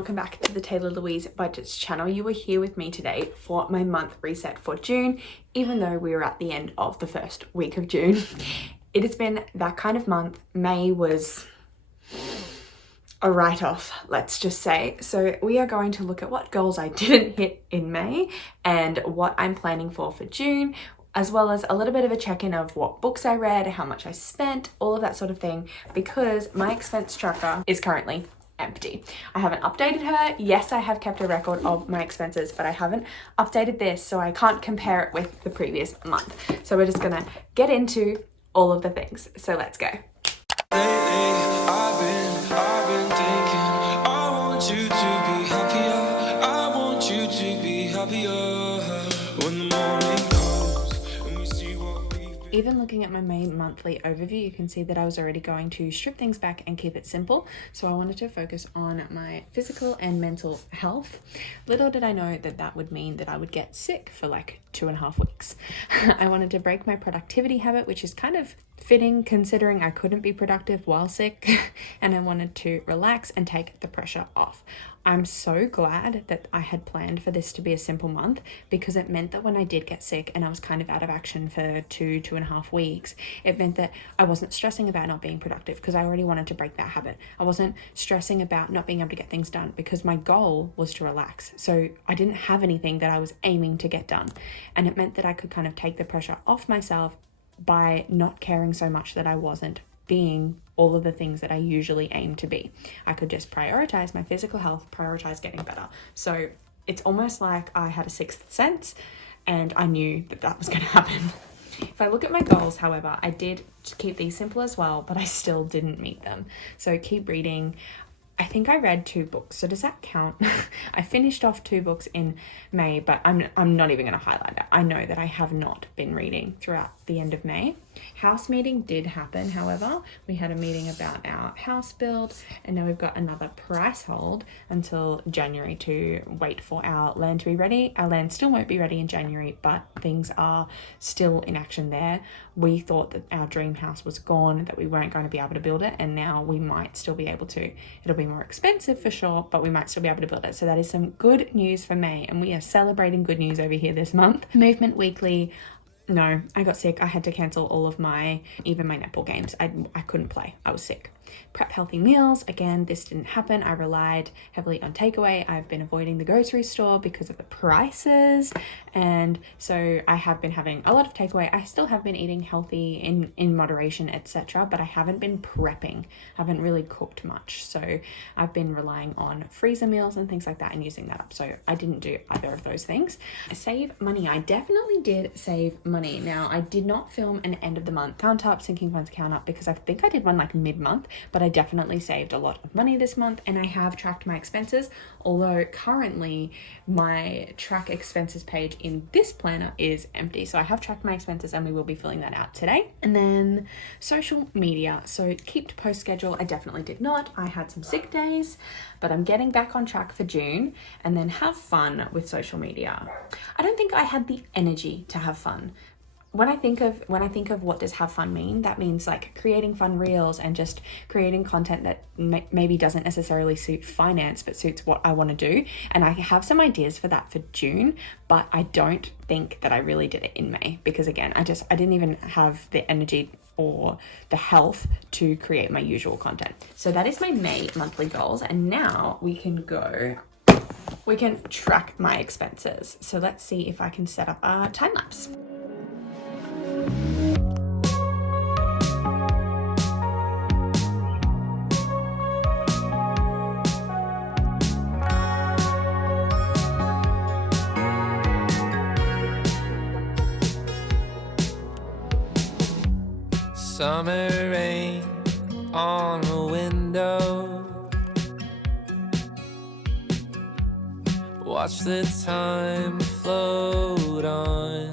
welcome back to the Taylah Louise Budgets channel. You are here with me today for my month reset for June, even though we are at the end of the first week of June. It has been that kind of month. May was a write-off, let's just say. So we are going to look at what goals I didn't hit in May and what I'm planning for June, as well as a little bit of a check-in of what books I read, how much I spent, all of that sort of thing, because my expense tracker is currently empty. I haven't updated her. Yes, I have kept a record of my expenses, but I haven't updated this, so I can't compare it with the previous month. So we're just gonna get into all of the things. So let's go. I've been thinking, I want you to be happier. I want you to be happier when the morning comes and we see what we've been. Even looking at my May monthly overview, you can see that I was already going to strip things back and keep it simple. So I wanted to focus on my physical and mental health. Little did I know that that would mean that I would get sick for like 2.5 weeks. I wanted to break my productivity habit, which is kind of fitting considering I couldn't be productive while sick, and I wanted to relax and take the pressure off. I'm so glad that I had planned for this to be a simple month, because it meant that when I did get sick and I was kind of out of action for 2.5 weeks, it meant that I wasn't stressing about not being productive because I already wanted to break that habit. I wasn't stressing about not being able to get things done because my goal was to relax. So I didn't have anything that I was aiming to get done. And it meant that I could kind of take the pressure off myself by not caring so much that I wasn't being all of the things that I usually aim to be. I could just prioritize my physical health, prioritize getting better. So it's almost like I had a sixth sense and I knew that that was going to happen. If I look at my goals, however, I did keep these simple as well, but I still didn't meet them. So keep reading. I think I read 2 books. So does that count? I finished off 2 books in May, but I'm not even going to highlight it. I know that I have not been reading throughout the end of May. House meeting did happen, however. We had a meeting about our house build, and now we've got another price hold until January to wait for our land to be ready. Our land still won't be ready in January, but things are still in action there. We thought that our dream house was gone, that we weren't going to be able to build it, and now we might still be able to. It'll be more expensive for sure, but we might still be able to build it. So that is some good news for May, and we are celebrating good news over here this month. Movement Weekly. No, I got sick. I had to cancel all of even my netball games. I couldn't play. I was sick. Prep healthy meals. Again, this didn't happen. I relied heavily on takeaway. I've been avoiding the grocery store because of the prices. And so I have been having a lot of takeaway. I still have been eating healthy in moderation, etc. But I haven't been prepping. I haven't really cooked much. So I've been relying on freezer meals and things like that and using that up. So I didn't do either of those things. Save money. I definitely did save money. Now, I did not film an end of the month count up, sinking funds count up, because I think I did one like mid-month, but I definitely saved a lot of money this month, and I have tracked my expenses, although currently my track expenses page in this planner is empty. So I have tracked my expenses and we will be filling that out today. And then social media. So keep to post schedule. I definitely did not. I had some sick days, but I'm getting back on track for June. And then have fun with social media. I don't think I had the energy to have fun. When I think of what does have fun mean, that means like creating fun reels and just creating content that maybe doesn't necessarily suit finance, but suits what I want to do. And I have some ideas for that for June, but I don't think that I really did it in May, because again, I didn't even have the energy or the health to create my usual content. So that is my May monthly goals. And now we can track my expenses. So let's see if I can set up a time lapse. Summer rain on a window. Watch the time float on.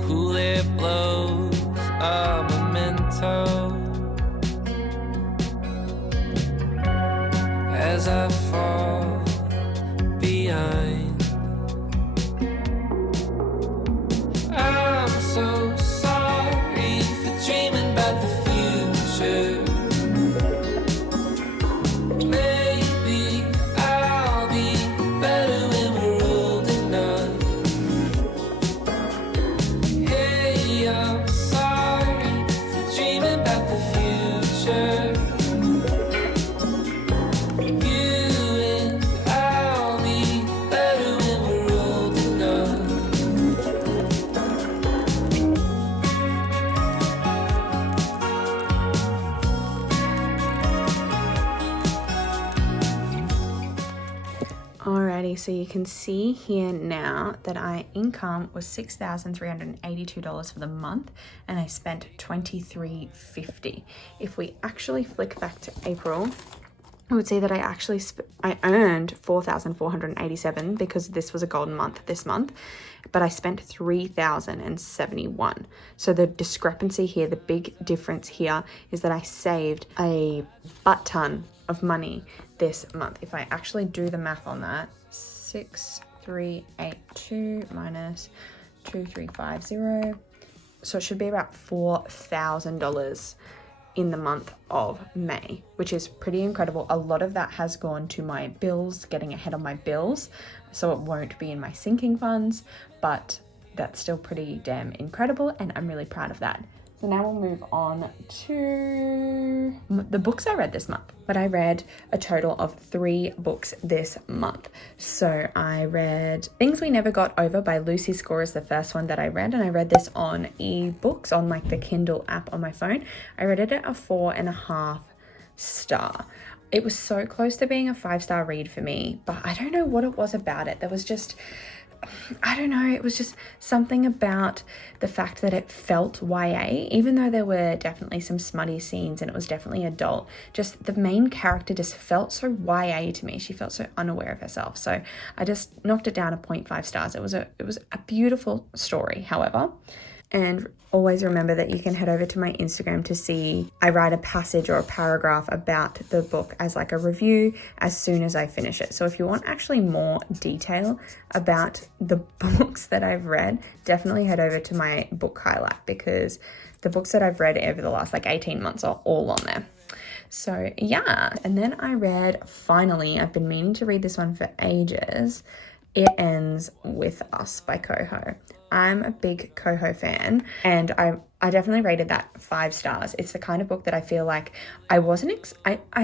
Cool air blows a memento as I fall behind. I'm so sorry for dreaming about the future. Alrighty, so you can see here now that my income was $6,382 for the month, and I spent $23.50. If we actually flick back to April, I would say that I earned $4,487 because this was a golden month this month, but I spent $3,071. So the discrepancy here, the big difference here is that I saved a butt ton of money this month. If I actually do the math on that, 6,382 minus 2,350, so it should be about $4,000 in the month of May, which is pretty incredible. A lot of that has gone to my bills, getting ahead on my bills, so it won't be in my sinking funds, but that's still pretty damn incredible, and I'm really proud of that. So now we'll move on to the books I read this month. But I read a total of 3 books this month. So I read Things We Never Got Over by Lucy Score is the first one that I read. And I read this on ebooks, on like the Kindle app on my phone. I rated it a 4.5 star. It was so close to being a 5-star read for me, but I don't know what it was about it. There was just, I don't know, it was just something about the fact that it felt YA, even though there were definitely some smutty scenes and it was definitely adult. Just the main character just felt so YA to me. She felt so unaware of herself. So I just knocked it down to 0.5 stars. It was a beautiful story, however. And always remember that you can head over to my Instagram to see I write a passage or a paragraph about the book as like a review as soon as I finish it. So if you want actually more detail about the books that I've read, definitely head over to my book highlight, because the books that I've read over the last like 18 months are all on there. So yeah, and then I read, finally, I've been meaning to read this one for ages, It Ends With Us by Coho. I'm a big Coho fan, and I definitely rated that 5 stars. It's the kind of book that I feel like I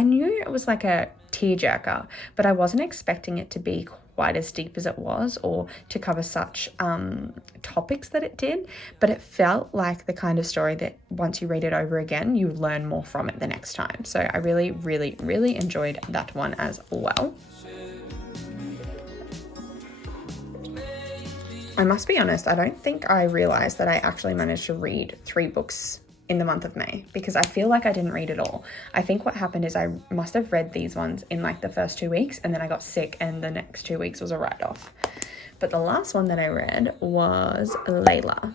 knew it was like a tearjerker, but I wasn't expecting it to be quite as deep as it was, or to cover such topics that it did. But it felt like the kind of story that once you read it over again, you learn more from it the next time. So I really, really, really enjoyed that one as well. I must be honest, I don't think I realized that I actually managed to read 3 books in the month of May, because I feel like I didn't read it all. I think what happened is I must have read these ones in like the first 2 weeks, and then I got sick and the next 2 weeks was a write-off. But the last one that I read was Layla,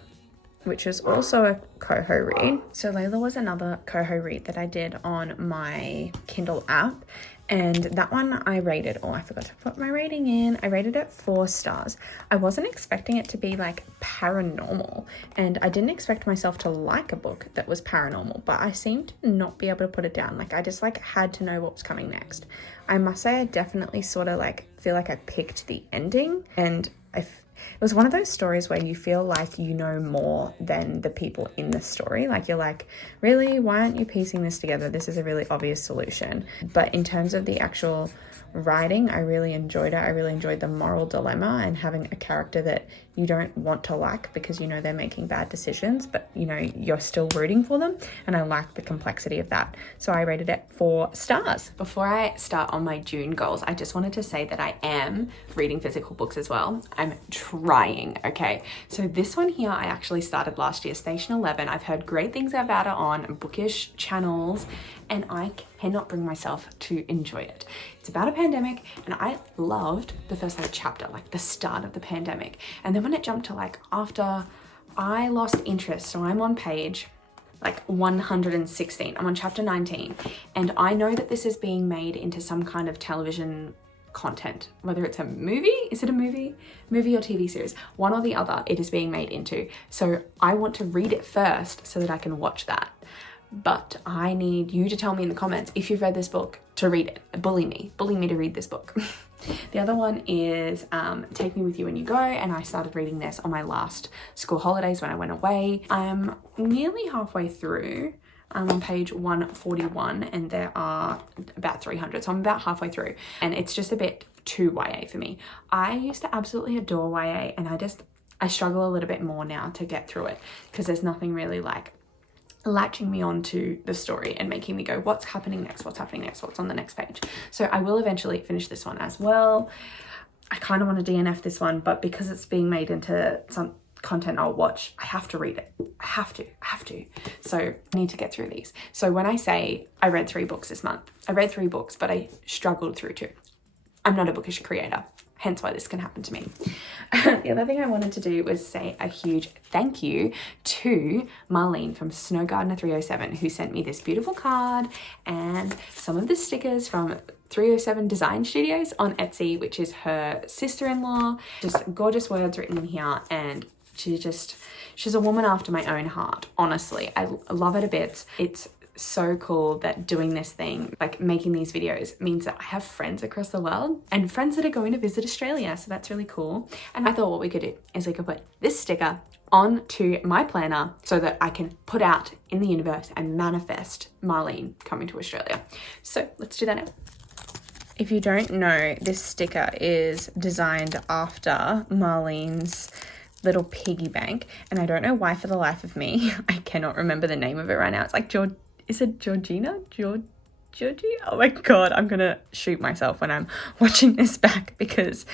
which is also a Coho read. So Layla was another Coho read that I did on my Kindle app. And that one I rated, I forgot to put my rating in. I rated it 4 stars. I wasn't expecting it to be like paranormal, and I didn't expect myself to like a book that was paranormal, but I seemed to not be able to put it down. Like I just like had to know what was coming next. I must say I definitely sort of like feel like I picked the ending, and it was one of those stories where you feel like you know more than the people in the story. Like you're like, really, why aren't you piecing this together? This is a really obvious solution. But in terms of the actual writing, I really enjoyed it. I really enjoyed the moral dilemma and having a character that you don't want to like because you know they're making bad decisions, but you know you're still rooting for them, and I like the complexity of that. So I rated it 4 stars. Before I start on my June goals, I just wanted to say that I am reading physical books as well. I'm trying, okay? So this one here I actually started last year, Station 11. I've heard great things about it on bookish channels, and I cannot bring myself to enjoy it. It's about a pandemic, and I loved the first chapter, like the start of the pandemic. And then when it jumped to like after, I lost interest. So I'm on page like 116. I'm on chapter 19. And I know that this is being made into some kind of television content, whether it's a movie, is it a movie or TV series? One or the other, it is being made into. So I want to read it first so that I can watch that. But I need you to tell me in the comments if you've read this book to read it. Bully me to read this book. The other one is Take Me With You When You Go, and I started reading this on my last school holidays when I went away. I'm nearly halfway through. I'm on page 141 and there are about 300, so I'm about halfway through, and it's just a bit too YA for me. I used to absolutely adore YA, and I struggle a little bit more now to get through it because there's nothing really like latching me onto the story and making me go, what's happening next, what's on the next page. So I will eventually finish this one as well. I kind of want to DNF this one, but because it's being made into some content I'll watch, I have to read it. I have to. So I need to get through these. So when I say I read 3 books this month, I read 3 books, but I struggled through 2. I'm not a bookish creator, hence why this can happen to me. The other thing I wanted to do was say a huge thank you to Marlene from Snow Gardener 307, who sent me this beautiful card and some of the stickers from 307 Design Studios on Etsy, which is her sister-in-law. Just gorgeous words written in here, and she's a woman after my own heart, honestly. I love it a bit. It's so cool that doing this thing, like making these videos, means that I have friends across the world and friends that are going to visit Australia, so that's really cool. And I thought what we could do is we could put this sticker onto my planner so that I can put out in the universe and manifest Marlene coming to Australia. So let's do that now. If you don't know, this sticker is designed after Marlene's little piggy bank, and I don't know why for the life of me I cannot remember the name of it right now. It's like is it Georgina? Georgie? Oh my god, I'm gonna shoot myself when I'm watching this back, because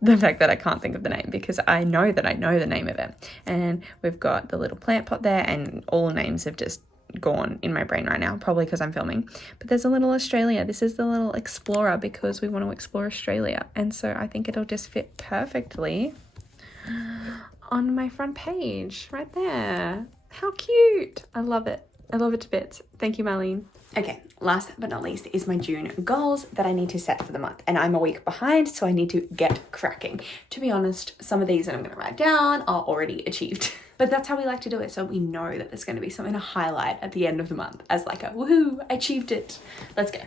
the fact that I can't think of the name, because I know that I know the name of it. And we've got the little plant pot there, and all names have just gone in my brain right now, probably because I'm filming. But there's a little Australia. This is the little explorer, because we want to explore Australia, and so I think it'll just fit perfectly on my front page right there. How cute. I love it. I love it to bits. Thank you, Marlene. Okay, last but not least is my June goals that I need to set for the month. And I'm a week behind, so I need to get cracking. To be honest, some of these that I'm going to write down are already achieved. But that's how we like to do it, so we know that there's going to be something to highlight at the end of the month as like a woohoo, I achieved it. Let's go.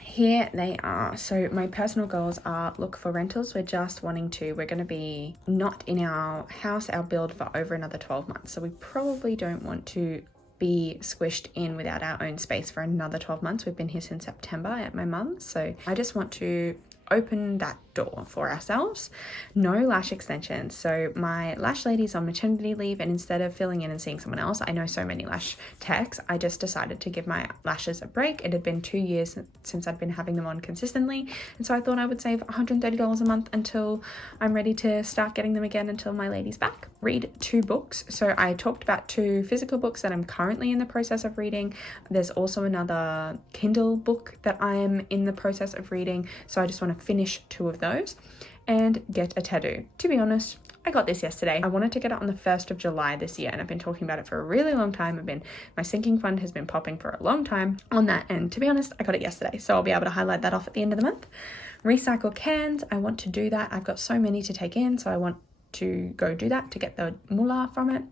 Here they are. So my personal goals are look for rentals. We're going to be not in our house, our build, for over another 12 months. So we probably don't want to be squished in without our own space for another 12 months. We've been here since September at my mum's. So I just want to open that door for ourselves. No lash extensions. So my lash lady's on maternity leave, and instead of filling in and seeing someone else, I know so many lash techs, I just decided to give my lashes a break. It had been 2 years since I'd been having them on consistently, and so I thought I would save $130 a month until I'm ready to start getting them again until my lady's back. Read 2 books. So I talked about 2 physical books that I'm currently in the process of reading. There's also another Kindle book that I am in the process of reading, so I just want to finish 2 of those and get a tattoo. To be honest, I got this yesterday. I wanted to get it on the 1st of July this year, and I've been talking about it for a really long time. My sinking fund has been popping for a long time on that, and to be honest, I got it yesterday, so I'll be able to highlight that off at the end of the month. Recycle cans, I want to do that. I've got so many to take in, so I want to go do that to get the moolah from it.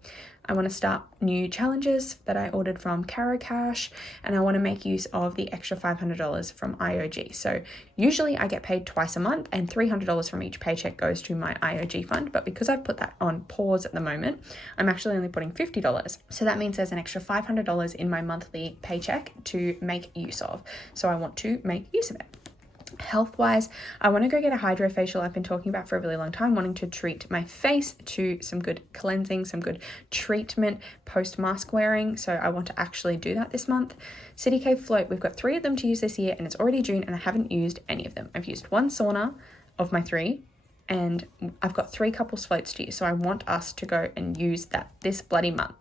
I want to start new challenges that I ordered from Caro Cash, and I want to make use of the extra $500 from IOG. So usually I get paid twice a month, and $300 from each paycheck goes to my IOG fund, but because I've put that on pause at the moment, I'm actually only putting $50. So that means there's an extra $500 in my monthly paycheck to make use of. So I want to make use of it. Health-wise, I want to go get a hydrofacial. I've been talking about for a really long time, wanting to treat my face to some good cleansing, some good treatment post mask wearing. So I want to actually do that this month. City Cave Float, we've got 3 of them to use this year, and it's already June and I haven't used any of them. I've used 1 sauna of my 3, and I've got 3 couples floats to use. So I want us to go and use that this bloody month.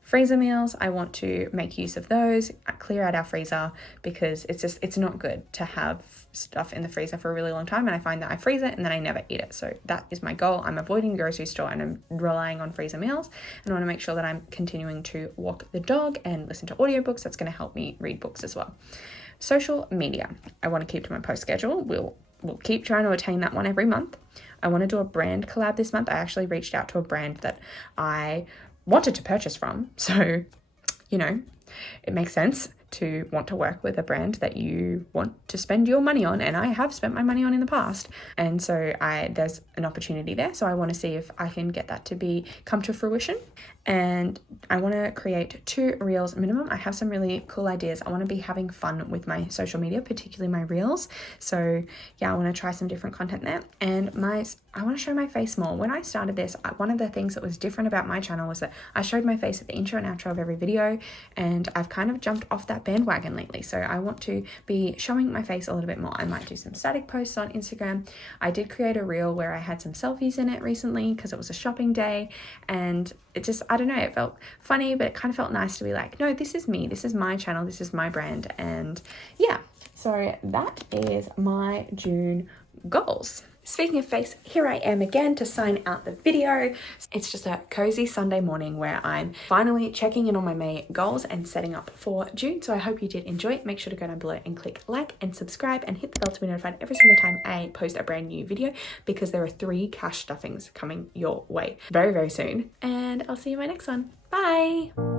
Freezer meals, I want to make use of those, clear out our freezer, because it's not good to have stuff in the freezer for a really long time, and I find that I freeze it and then I never eat it. So that is my goal. I'm avoiding the grocery store and I'm relying on freezer meals, and I want to make sure that I'm continuing to walk the dog and listen to audiobooks. That's going to help me read books as well. Social media, I want to keep to my post schedule. We'll keep trying to attain that one every month. I want to do a brand collab this month. I actually reached out to a brand that I wanted to purchase from, so it makes sense to want to work with a brand that you want to spend your money on, and I have spent my money on in the past, and so there's an opportunity there. So I want to see if I can get that to come to fruition, and I want to create 2 reels minimum. I have some really cool ideas. I want to be having fun with my social media, particularly my reels. So yeah, I want to try some different content there, and I want to show my face more. When I started this, one of the things that was different about my channel was that I showed my face at the intro and outro of every video, and I've kind of jumped off that bandwagon lately. So I want to be showing my face a little bit more. I might do some static posts on Instagram. I did create a reel where I had some selfies in it recently because it was a shopping day, and it just, I don't know, it felt funny, but it kind of felt nice to be like, no, this is me, this is my channel, this is my brand. And yeah, so that is my June goals. Speaking of face, here I am again to sign out the video. It's just a cozy Sunday morning where I'm finally checking in on my May goals and setting up for June. So I hope you did enjoy it. Make sure to go down below and click like and subscribe and hit the bell to be notified every single time I post a brand new video, because there are 3 cash stuffings coming your way very, very soon. And I'll see you in my next one. Bye.